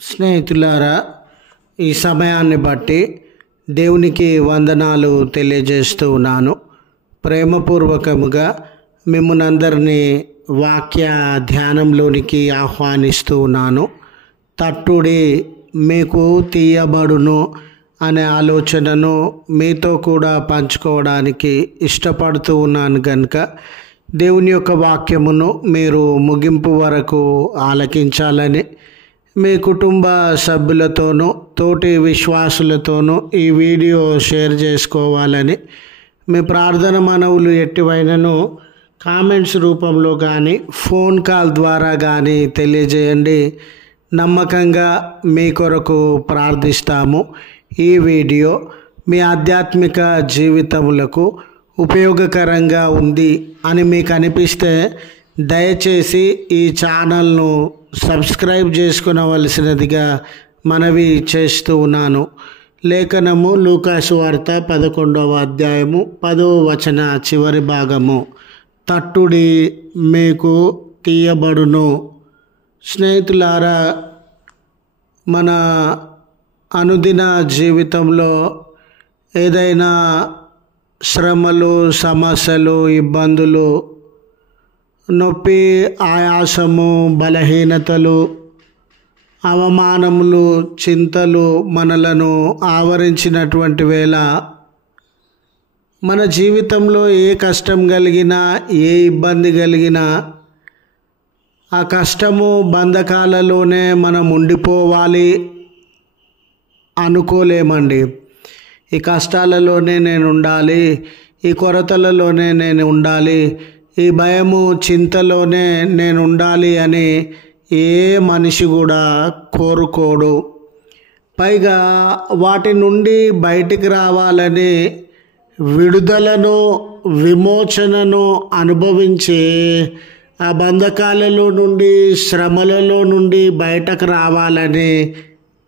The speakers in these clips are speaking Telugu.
స్నేహితులారా, ఈ సమయాన్ని బట్టి దేవునికి వందనాలు తెలియజేస్తూ ఉన్నాను. ప్రేమపూర్వకముగా మిమ్మల్ని అందరినీ వాక్య ధ్యానంలోనికి ఆహ్వానిస్తూ ఉన్నాను. తట్టుడి మీకు తీయబడును అనే ఆలోచనను మీతో కూడా పంచుకోవడానికి ఇష్టపడుతూ ఉన్నాను కనుక దేవుని యొక్క వాక్యమును మీరు ముగింపు వరకు ఆలకించాలని, మీ కుటుంబ సభ్యులతోనూ తోటి విశ్వాసులతోనూ ఈ వీడియో షేర్ చేసుకోవాలని, మీ ప్రార్థన మనవులు ఎట్టివైనను కామెంట్స్ రూపంలో కానీ ఫోన్ కాల్ ద్వారా కానీ తెలియజేయండి. నమ్మకంగా మీ కొరకు ప్రార్థిస్తాము. ఈ వీడియో మీ ఆధ్యాత్మిక జీవితములకు ఉపయోగకరంగా ఉంది అని మీకు అనిపిస్తే దయచేసి ఈ ఛానల్ను సబ్స్క్రైబ్ చేసుకునవలసినదిగా మనవి చేస్తూ ఉన్నాను. లేఖనము లూకాసు వార్త 11వ అధ్యాయము 10వ వచన చివరి భాగము. తట్టుడి మీకు తీయబడును. స్నేహితులారా, మన అనుదిన జీవితంలో ఏదైనా శ్రమలు, సమస్యలు, ఇబ్బందులు, నొప్పి, ఆయాసము, బలహీనతలు, అవమానములు, చింతలు మనలను ఆవరించినటువంటి వేళ మన జీవితంలో ఏ కష్టం కలిగినా, ఏ ఇబ్బంది కలిగినా ఆ కష్టము బంధకాలలోనే మనం ఉండిపోవాలి అనుకోలేమండి. ఈ కష్టాలలోనే నేను ఉండాలి, ఈ కొరతలలోనే నేను ఉండాలి, ఈ భయము, చింతలోనే నేను ఉండాలి అని ఏ మనిషి కూడా కోరుకోడు. పైగా వాటి నుండి బయటికి రావాలని, విడుదలను, విమోచనను అనుభవించి ఆ బంధకాలలో నుండి, శ్రమలలో నుండి బయటకు రావాలని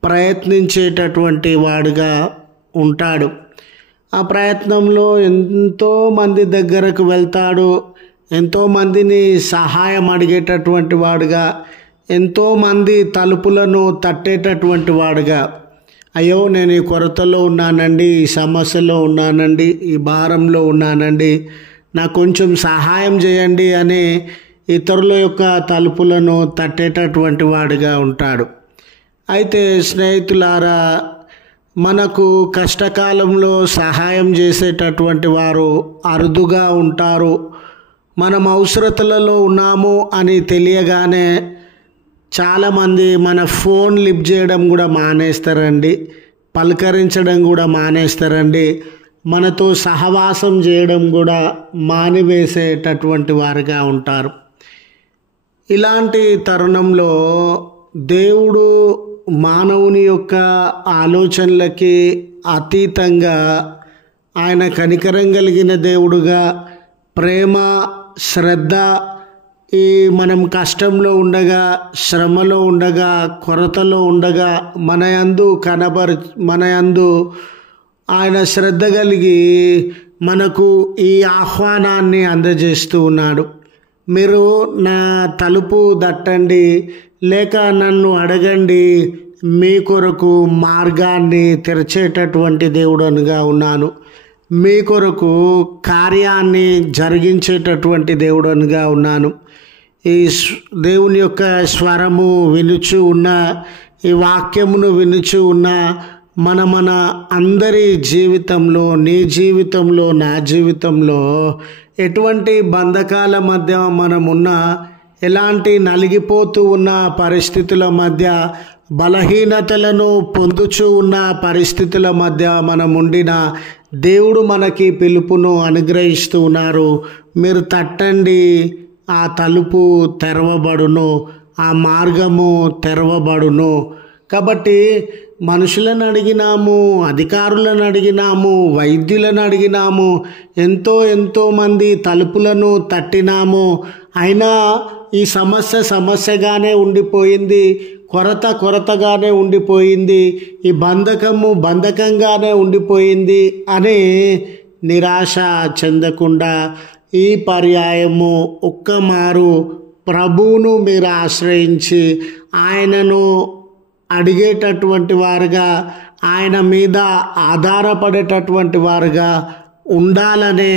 ప్రయత్నించేటటువంటి వాడుగా ఉంటాడు. ఆ ప్రయత్నంలో ఎంతోమంది దగ్గరకు వెళ్తాడు, ఎంతోమందిని సహాయం అడిగేటటువంటి వాడుగా, ఎంతోమంది తలుపులను తట్టేటటువంటి వాడుగా, అయ్యో నేను ఈ కొరతలో ఉన్నానండి, ఈ సమస్యలో ఉన్నానండి, ఈ భారంలో ఉన్నానండి, నాకు కొంచెం సహాయం చేయండి అని ఇతరుల యొక్క తలుపులను తట్టేటటువంటి వాడుగా ఉంటాడు. అయితే స్నేహితులారా, మనకు కష్టకాలంలో సహాయం చేసేటటువంటి వారు అరుదుగా ఉంటారు. మనం అవసరతలలో ఉన్నాము అని తెలియగానే చాలామంది మన ఫోన్ లిఫ్ట్ చేయడం కూడా మానేస్తారండి, పలకరించడం కూడా మానేస్తారండి, మనతో సహవాసం చేయడం కూడా మానివేసేటటువంటి వారుగా ఉంటారు. ఇలాంటి తరుణంలో దేవుడు మానవుని యొక్క ఆలోచనలకి అతీతంగా ఆయన కనికరం కలిగిన దేవుడుగా, ప్రేమ, శ్రద్ధ, ఈ మనం కష్టంలో ఉండగా, శ్రమలో ఉండగా, కొరతలో ఉండగా మన యందు ఆయన శ్రద్ధ కలిగి మనకు ఈ ఆహ్వానాన్ని అందజేస్తూ ఉన్నాడు. మీరు నా తలుపు తట్టండి, లేక నన్ను అడగండి, మీ కొరకు మార్గాన్ని తెరిచేటటువంటి దేవుడనుగా ఉన్నాను, మీ కొరకు కార్యాన్ని జరిగించేటటువంటి దేవుడనుగా ఉన్నాను. ఈ దేవుని యొక్క స్వరము వినుచు ఉన్న, ఈ వాక్యమును వినుచు ఉన్న మన అందరి జీవితంలో, నీ జీవితంలో, నా జీవితంలో ఎటువంటి బంధకాల మధ్య మనమున్నా, ఎలాంటి నలిగిపోతూ ఉన్న పరిస్థితుల మధ్య, బలహీనతలను పొందుచూ ఉన్న పరిస్థితుల మధ్య మనం ఉండిన దేవుడు మనకి పిలుపును అనుగ్రహిస్తూ ఉన్నారు. మీరు తట్టండి, ఆ తలుపు తెరవబడును, ఆ మార్గము తెరవబడును. కాబట్టి మనుషులను అడిగినాము, అధికారులను అడిగినాము, వైద్యులను అడిగినాము, ఎంతోమంది తలుపులను తట్టినాము. అయినా ఈ సమస్యగానే ఉండిపోయింది, కొరతగానే ఉండిపోయింది, ఈ బంధకంగానే ఉండిపోయింది అని నిరాశ చెందకుండా ఈ పర్యాయము ఒక్కమారు ప్రభువును మీరు ఆశ్రయించి ఆయనను అడిగేటటువంటి వారుగా, ఆయన మీద ఆధారపడేటటువంటి వారుగా ఉండాలనే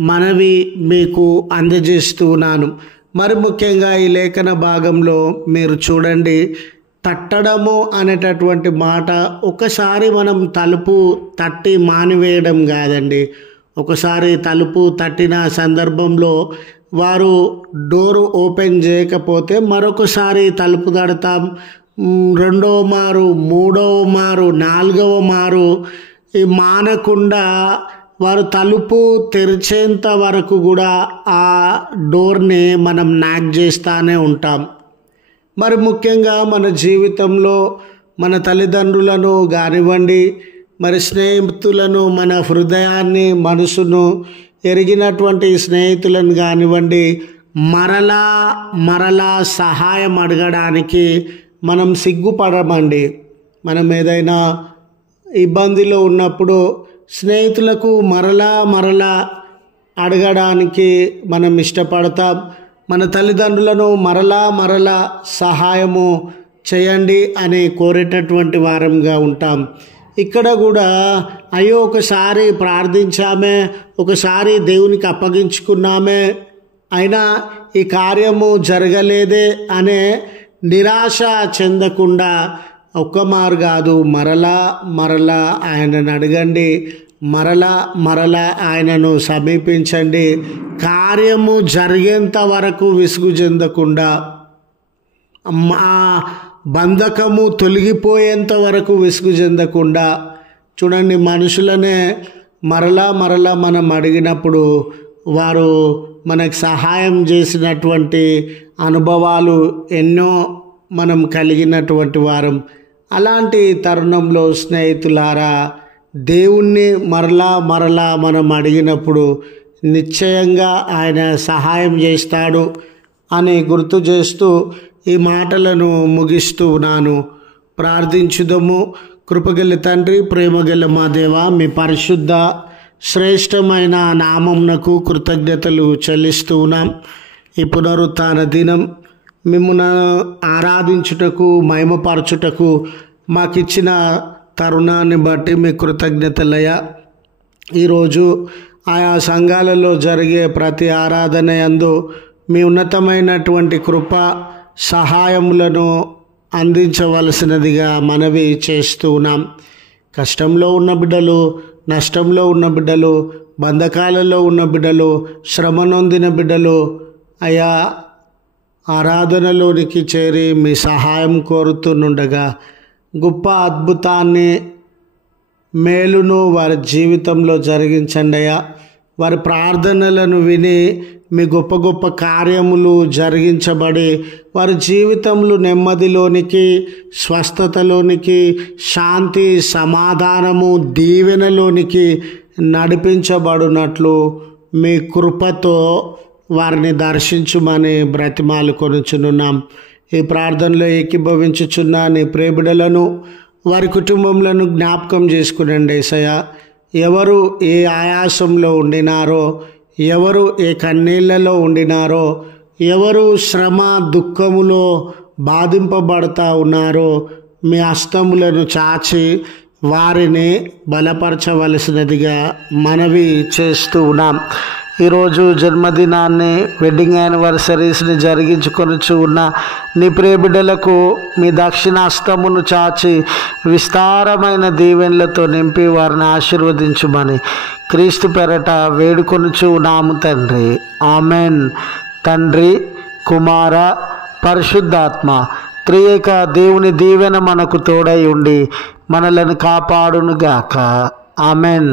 మనవి మీకు అందజేస్తూ ఉన్నాను. మరి ముఖ్యంగా ఈ లేఖన భాగంలో మీరు చూడండి, తట్టడము అనేటటువంటి మాట ఒకసారి మనం తలుపు తట్టి మానివేయడం కాదండి. ఒకసారి తలుపు తట్టిన సందర్భంలో వారు డోరు ఓపెన్ చేయకపోతే మరొకసారి తలుపు తడతాం, రెండవ మారు, మూడవ మారు, నాలుగవ మారు ఈ మానకుండా వారు తలుపు తెరిచేంత వరకు కూడా ఆ డోర్ని మనం నాక్ చేస్తూనే ఉంటాం. మరి ముఖ్యంగా మన జీవితంలో మన తల్లిదండ్రులను కానివ్వండి, మరి స్నేహితులను, మన హృదయాన్ని, మనసును ఎరిగినటువంటి స్నేహితులను కానివ్వండి, మరలా సహాయం అడగడానికి మనం సిగ్గుపడమండి. మనం ఏదైనా ఇబ్బందిలో ఉన్నప్పుడు స్నేహితులకు మరలా అడగడానికి మనం ఇష్టపడతాం. మన తల్లిదండ్రులను మరలా సహాయము చేయండి అని కోరేటటువంటి వారంగా ఉంటాం. ఇక్కడ కూడా అయ్యో ఒకసారి ప్రార్థించామే, ఒకసారి దేవునికి అప్పగించుకున్నామే, అయినా ఈ కార్యము జరగలేదే అనే నిరాశ చెందకుండా ఒక్కమారు కాదు, మరలా ఆయనను అడగండి, మరలా ఆయనను సమీపించండి. కార్యము జరిగేంత వరకు విసుగు చెందకుండా, ఆ బంధకము తొలగిపోయేంత వరకు విసుగు చెందకుండా చూడండి. మనుషులనే మరలా మనం అడిగినప్పుడు వారు మనకు సహాయం చేసినటువంటి అనుభవాలు ఎన్నో మనం కలిగినటువంటి వారం. అలాంటి తరుణంలో స్నేహితులారా, దేవుణ్ణి మరలా మనం అడిగినప్పుడు నిశ్చయంగా ఆయన సహాయం చేస్తాడు అని గుర్తు చేస్తూ ఈ మాటలను ముగిస్తూ ఉన్నాను. ప్రార్థించుదము. కృపగల తండ్రి, ప్రేమగల మా దేవ, మీ పరిశుద్ధ శ్రేష్టమైన నామమునకు కృతజ్ఞతలు చెల్లిస్తూ ఉన్నాం. ఈ పునరుత్థాన దినం మిమ్మును ఆరాధించుటకు, మహిమపరచుటకు మాకిచ్చిన తరుణాన్ని బట్టి మీ కృతజ్ఞతలయ్యా. ఈరోజు ఆయా సంఘాలలో జరిగే ప్రతి ఆరాధన యందు మీ ఉన్నతమైనటువంటి కృప సహాయములను అందించవలసినదిగా మనవి చేస్తూ ఉన్నాం. కష్టంలో ఉన్న బిడ్డలు, నష్టంలో ఉన్న బిడ్డలు, బంధకాలలో ఉన్న బిడ్డలు, శ్రమ నొందిన బిడ్డలు అయా ఆరాధనలోనికి చేరి మీ సహాయం కోరుతుండగా గొప్ప అద్భుతాన్ని, మేలును వారి జీవితంలో జరిగించండి అయ్యా. వారి ప్రార్థనలను విని మీ గొప్ప గొప్ప కార్యములు జరిగించబడి వారి జీవితంలో నెమ్మదిలోనికి, స్వస్థతలోనికి, శాంతి, సమాధానము, దీవెనలోనికి నడిపించబడినట్లు మీ కృపతో వారిని దర్శించుమని బ్రతిమాలు కొనుచున్నాం. ఈ ప్రార్థనలో ఏకీభవించుచున్న నీ ప్రియబిడలను, వారి కుటుంబంలను జ్ఞాపకం చేసుకునండి యేసయ్యా. ఎవరు ఏ ఆయాసంలో ఉండినారో, ఎవరు ఏ కన్నీళ్లలో ఉండినారో, ఎవరు శ్రమ దుఃఖములో బాధింపబడతా ఉన్నారో మీ హస్తములను చాచి వారిని బలపరచవలసినదిగా మనవి చేస్తూ ఉన్నాం. ఈరోజు జన్మదినాన్ని, వెడ్డింగ్ యానివర్సరీస్ని జరిగించుకొనుచు ఉన్న నీ ప్రియబిడ్డలకు మీ దక్షిణాస్తమును చాచి విస్తారమైన దీవెనలతో నింపి వారిని ఆశీర్వదించుమని క్రీస్తు పేరట వేడుకొనుచు ఉన్నాము తండ్రి. ఆమెన్. తండ్రి, కుమార, పరిశుద్ధాత్మ త్రియేక దేవుని దీవెన మనకు తోడై ఉండి మనలను కాపాడునుగాక. ఆమెన్.